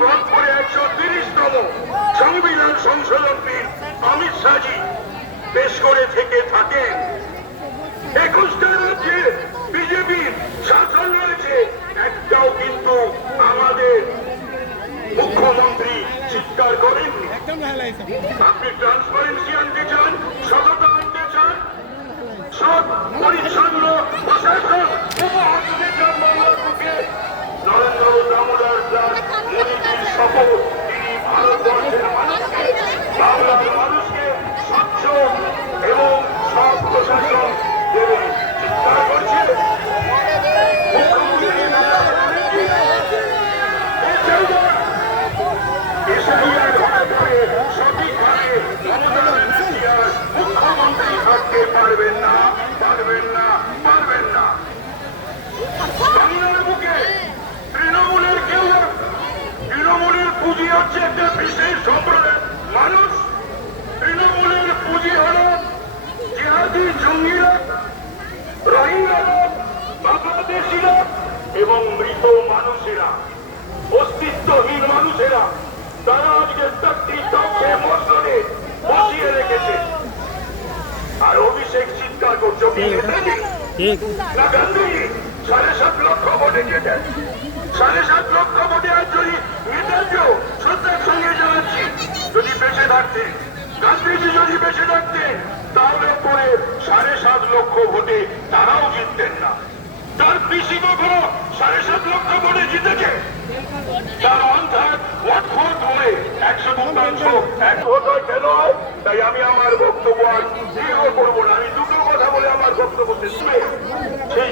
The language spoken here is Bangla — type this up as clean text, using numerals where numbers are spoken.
ভরপুরে 130তম সংবিধান সংশোধন বিল অমিত শাহজি পেশ করে থেকে থাকেন। 21টা রাজ্যে বিজেপির শাসন রয়েছে, একটাও কিন্তু আমাদের মুখ্যমন্ত্রী চিৎকার করেননি। আপনি ট্রান্সপারেন্সি আনতে চান, সততা আনতে চান, সৎ পরিচ্ছন্ন প্রশাসন উপহার দিতে চান বাংলার বুকে। নরেন্দ্র দামোদর দাস মোদীজির শপথ, তিনি ভারতবর্ষের মানুষকে, বাংলার মানুষকে স্বচ্ছ এবং সৎ প্রশাসন দেবেন। চিৎকার করছে মুখ্যমন্ত্রী সঠিকভাবে মুখ্যমন্ত্রী থাকতে পারবেন না, পারবেন না, পারবেন না। বাংলার বুকে তৃণমূলের কেউ, তৃণমূলের পুঁজি হচ্ছে একটা বিশেষ সম্প্রদায়ের মানুষ। তৃণমূলের পুঁজি হল জিহাদি জঙ্গিরা, রোহিঙ্গারা, বাংলাদেশিরা এবং মৃত মানুষেরা, অস্তিত্বহীন মানুষেরা। তারা আজকে চাকরিকে মসনদে বসিয়ে রেখেছে। আর অভিষেক চিৎকার করছে না গান্ধীজি 7.5 লক্ষ ভোটে যেতেন। 7.5 লক্ষ ভোটে আজ যদি নেতাজিও শ্রদ্ধার সঙ্গে জানাচ্ছি, যদি বেঁচে থাকতেন, গান্ধীজি যদি বেঁচে থাকতেন, তাহলে পরে 7.5 লক্ষ ভোটে তারাও জিততেন না। তার পিসি কখনো 7.5 লক্ষ ভোটে জিতেছে? তার অন্ধার ভোট ধরে 100% এক ভোট কেন হয়? তাই আমি আমার বক্তব্য আর দীর্ঘ করবো না। আমি দুটো কথা বলে আমার বক্তব্য শেষ। সেই